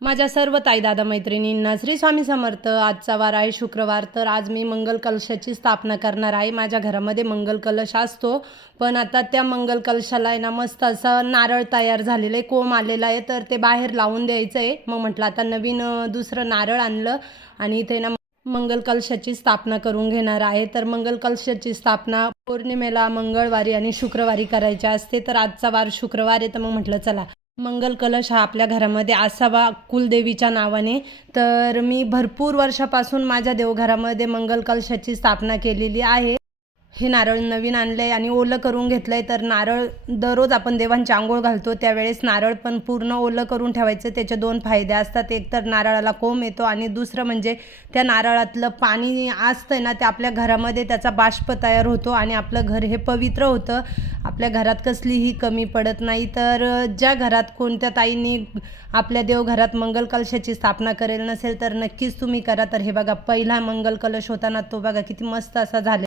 माझ्या सर्व ताई दादा मैत्रिणींना श्री स्वामी समर्थ. आजचा वार आहे शुक्रवार. तर आज मी मंगल कलशाची स्थापना करणार आहे. माझ्या घरामध्ये मंगल कलश असतो, पण आता त्या मंगल कलशाला आहे ना मस्त असं नारळ तयार झालेलं आहे, कोंब आलेला आहे, तर ते बाहेर लावून द्यायचं आहे. मग म्हटलं आता नवीन दुसरं नारळ आणलं आणि इथे ना मंगल कलशाची स्थापना करून घेणार आहे. तर मंगल कलशाची स्थापना पौर्णिमेला मंगळवारी आणि शुक्रवारी करायची असते. तर आजचा वार शुक्रवार आहे, तर मग म्हटलं चला मंगल कलश हा आपल्या घरामध्ये असावा कुलदेवीच्या नावाने. तर मी भरपूर वर्षापासून माझ्या देवघरामध्ये मंगल कलशाची स्थापना केलेली आहे. हे नारळ नवीन आणलं आहे आणि ओलं करून घेतलं आहे. तर नारळ दररोज आपण देवांची आंघोळ घालतो त्यावेळेस नारळ पण पूर्ण ओलं करून ठेवायचं. त्याचे दोन फायदे असतात, एक तर नारळाला कोंब येतो आणि दुसरं म्हणजे त्या नारळातलं पाणी असतं ना ते आपल्या घरामध्ये त्याचा बाष्प तयार होतो आणि आपलं घर हे पवित्र होतं. आपल्या घरात कसलीही कमी पडत नाही. तर ज्या घरात कोणत्या ताईंनी आपल्या देवघरात मंगल कलशाची स्थापना करेल नसेल तर नक्कीच तुम्ही करा. तर हे बघा पहिला मंगल कलश होता ना तो बघा किती मस्त असा झाला.